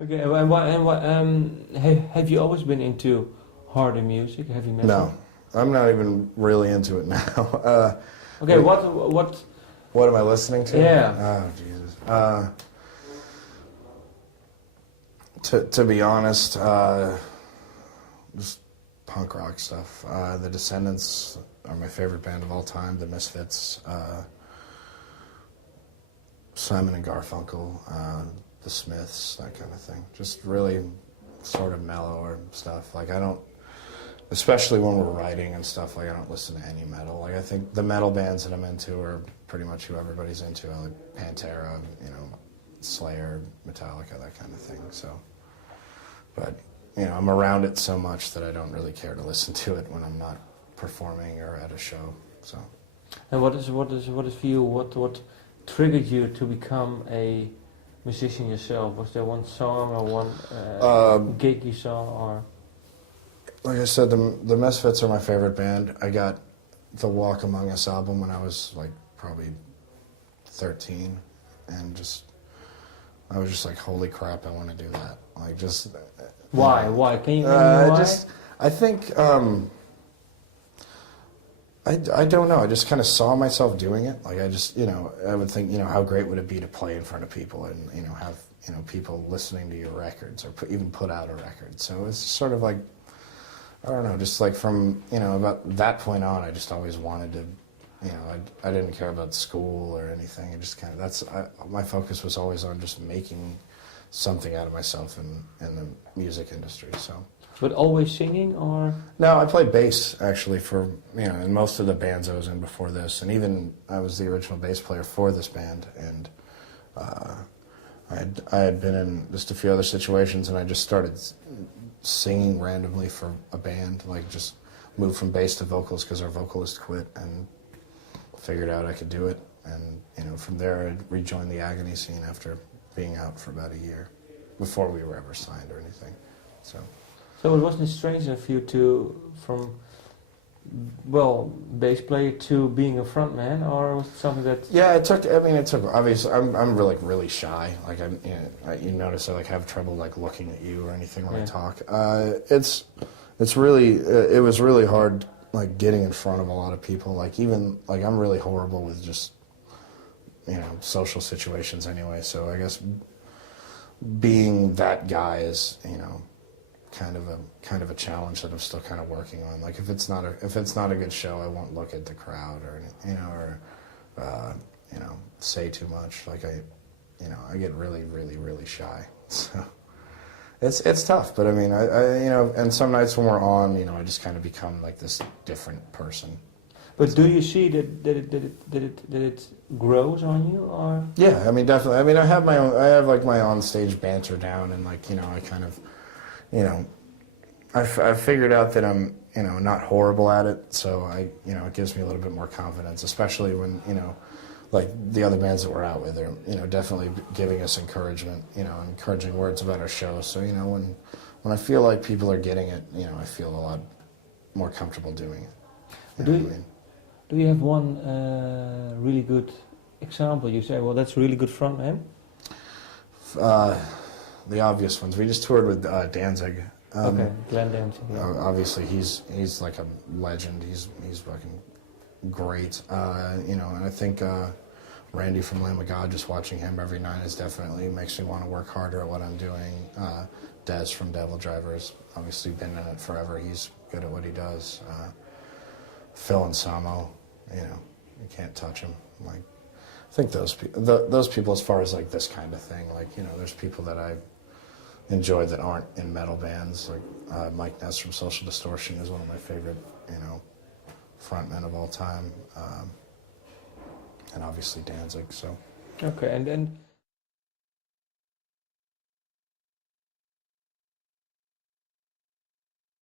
Okay, have you always been into harder music, heavy metal? No, I'm not even really into it now. Okay, what? What am I listening to? Yeah. Oh Jesus. To be honest, just punk rock stuff. The Descendants are my favorite band of all time. The Misfits, Simon and Garfunkel, the Smiths, that kind of thing. Just really sort of mellower stuff. Like I don't, especially when we're writing and stuff. Like I don't listen to any metal. Like I think the metal bands that I'm into are pretty much who everybody's into. Like Pantera, Slayer, Metallica, that kind of thing. So, but I'm around it so much that I don't really care to listen to it when I'm not performing or at a show. So. And what is for you? What triggered you to become a musician yourself? Was there one song or one gig you saw, or? Like I said, the Misfits are my favorite band. I got the Walk Among Us album when I was like probably 13, and I was just like, holy crap, I want to do that. Like just. Why? Why? Can you maybe why? I think. I don't know. I just kind of saw myself doing it. Like I would think, how great would it be to play in front of people and have people listening to your records or even put out a record. So it's sort of like, I don't know, just like from about that point on, I just always wanted to, I didn't care about school or anything. I just kind of my focus was always on just making something out of myself in the music industry. So. But always singing, or? No, I played bass actually for in most of the bands I was in before this, and even I was the original bass player for this band, and I had been in just a few other situations, and I just started singing randomly for a band, like just moved from bass to vocals because our vocalist quit, and figured out I could do it, and from there I rejoined the Agony Scene after being out for about a year, before we were ever signed or anything, so. So it wasn't strange enough for you from bass player to being a frontman, or was it something that? Yeah, it took. Obviously, I'm really shy. Like you notice I have trouble looking at you or anything when I talk. It was really hard getting in front of a lot of people. I'm really horrible with just social situations anyway. So I guess being that guy is kind of a challenge that I'm still kind of working on. Like if it's not a good show, I won't look at the crowd or say too much. Like I get really shy. So it's tough. But I mean and some nights when we're on, I just kind of become like this different person. But do you see that it grows on you, or? Yeah, I mean definitely. I mean I have my onstage banter down, and I kind of. I've figured out that I'm, not horrible at it, so it gives me a little bit more confidence, especially when, the other bands that we're out with are, definitely giving us encouragement, encouraging words about our show. So, when I feel like people are getting it, I feel a lot more comfortable doing it. Do you have one really good example? You say, well, that's a really good frontman? The obvious ones. We just toured with Danzig. Okay, Glenn Danzig. Yeah. Obviously, he's like a legend. He's fucking great. And I think Randy from Lamb of God, just watching him every night is definitely makes me want to work harder at what I'm doing. Des from Devil Drivers, obviously been in it forever. He's good at what he does. Phil and Samo, you can't touch him. I think those people, as far as this kind of thing, there's people that I enjoy that aren't in metal bands. Like Mike Ness from Social Distortion is one of my favorite, frontmen of all time, and obviously Danzig. So. Okay, and then